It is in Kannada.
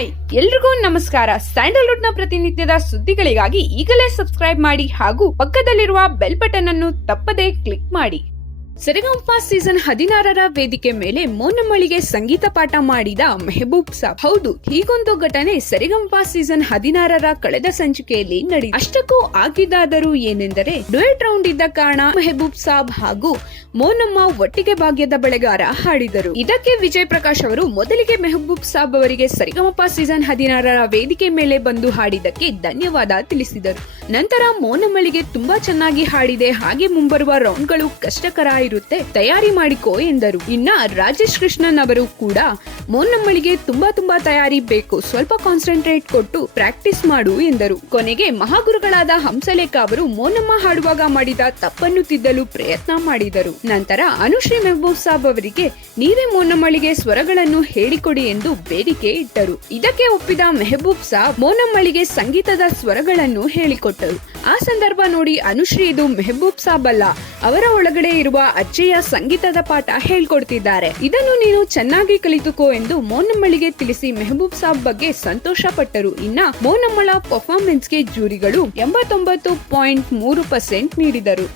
ಹಾಯ್ ಎಲ್ರಿಗೂ ನಮಸ್ಕಾರ. ಸ್ಯಾಂಡಲ್ವುಡ್ ನ ಪ್ರತಿನಿತ್ಯದ ಸುದ್ದಿಗಳಿಗಾಗಿ ಈಗಲೇ ಸಬ್ಸ್ಕ್ರೈಬ್ ಮಾಡಿ ಹಾಗೂ ಪಕ್ಕದಲ್ಲಿರುವ ಬೆಲ್ ಬಟನ್ ಅನ್ನು ತಪ್ಪದೇ ಕ್ಲಿಕ್ ಮಾಡಿ. ಸರಿಗಮಪ ಸೀಸನ್ 16ರ ವೇದಿಕೆ ಮೇಲೆ ಮೋನಮ್ಮಳಿಗೆ ಸಂಗೀತ ಪಾಠ ಮಾಡಿದ ಮೆಹಬೂಬ್ ಸಾಬ್. ಹೌದು, ಹೀಗೊಂದು ಘಟನೆ ಸರಿಗಮಪ ಸೀಸನ್ 16ರ ಕಳೆದ ಸಂಚಿಕೆಯಲ್ಲಿ ನಡೆಯಿತು. ಅಷ್ಟಕ್ಕೂ ಆಗಿದ್ದಾದರೂ ಏನೆಂದರೆ ಡ್ಯುಯೆಟ್ ರೌಂಡ್ ಇದ್ದ ಕಾರಣ ಮೆಹಬೂಬ್ ಸಾಬ್ ಹಾಗೂ ಮೋನಮ್ಮ ಒಟ್ಟಿಗೆ ಭಾಗ್ಯದ ಬೆಳೆಗಾರ ಹಾಡಿದರು. ಇದಕ್ಕೆ ವಿಜಯ್ ಪ್ರಕಾಶ್ ಅವರು ಮೊದಲಿಗೆ ಮೆಹಬೂಬ್ ಸಾಬ್ ಅವರಿಗೆ ಸರಿಗಮಪ ಸೀಸನ್ 16ರ ವೇದಿಕೆ ಮೇಲೆ ಬಂದು ಹಾಡಿದ್ದಕ್ಕೆ ಧನ್ಯವಾದ ತಿಳಿಸಿದರು. ನಂತರ ಮೋನಮ್ಮಳಿಗೆ ತುಂಬಾ ಚೆನ್ನಾಗಿ ಹಾಡಿದೆ, ಹಾಗೆ ಮುಂಬರುವ ರೌಂಡ್ಗಳು ಕಷ್ಟಕರ ಇರುತ್ತೆ, ತಯಾರಿ ಮಾಡಿಕೋ ಎಂದರು. ಇನ್ನ ರಾಜೇಶ್ ಕೃಷ್ಣನ್ ಅವರು ಕೂಡ ಮೋನಮ್ಮಳಿಗೆ ತುಂಬಾ ತಯಾರಿ ಬೇಕು, ಸ್ವಲ್ಪ ಕಾನ್ಸಂಟ್ರೇಟ್ ಕೊಟ್ಟು ಪ್ರಾಕ್ಟೀಸ್ ಮಾಡು ಎಂದರು. ಕೊನೆಗೆ ಮಹಾಗುರುಗಳಾದ ಹಂಸಲೇಖ ಅವರು ಮೋನಮ್ಮ ಹಾಡುವಾಗ ಮಾಡಿದ ತಪ್ಪನ್ನು ತಿದ್ದಲು ಪ್ರಯತ್ನ ಮಾಡಿದರು. ನಂತರ ಅನುಶ್ರೀ ಮೆಹಬೂಬ್ ಸಾಬ್ ಅವರಿಗೆ ನೀವೇ ಮೋನಮ್ಮಳಿಗೆ ಸ್ವರಗಳನ್ನು ಹೇಳಿಕೊಡಿ ಎಂದು ಬೇಡಿಕೆ ಇಟ್ಟರು. ಇದಕ್ಕೆ ಒಪ್ಪಿದ ಮೆಹಬೂಬ್ ಸಾಬ್ ಮೋನಮ್ಮಳಿಗೆ ಸಂಗೀತದ ಸ್ವರಗಳನ್ನು ಹೇಳಿಕೊಟ್ಟರು. ಆ ಸಂದರ್ಭ ನೋಡಿ ಅನುಶ್ರೀ ಇದು ಮೆಹಬೂಬ್ ಸಾಬ್ ಅಲ್ಲ, ಅವರ ಒಳಗಡೆ ಇರುವ ಅಜ್ಜಿಯ ಸಂಗೀತದ ಪಾಠ ಹೇಳ್ಕೊಡ್ತಿದ್ದಾರೆ, ಇದನ್ನು ನೀನು ಚೆನ್ನಾಗಿ ಕಲಿತುಕೋ ಎಂದು ಮೋನಮ್ಮಳಿಗೆ ತಿಳಿಸಿ ಮೆಹಬೂಬ್ ಸಾಬ್ ಬಗ್ಗೆ ಸಂತೋಷ ಪಟ್ಟರು. ಇನ್ನ ಮೋನಮ್ಮಳ ಪರ್ಫಾರ್ಮೆನ್ಸ್ಗೆ ಜೂರಿಗಳು 89.3% ನೀಡಿದರು.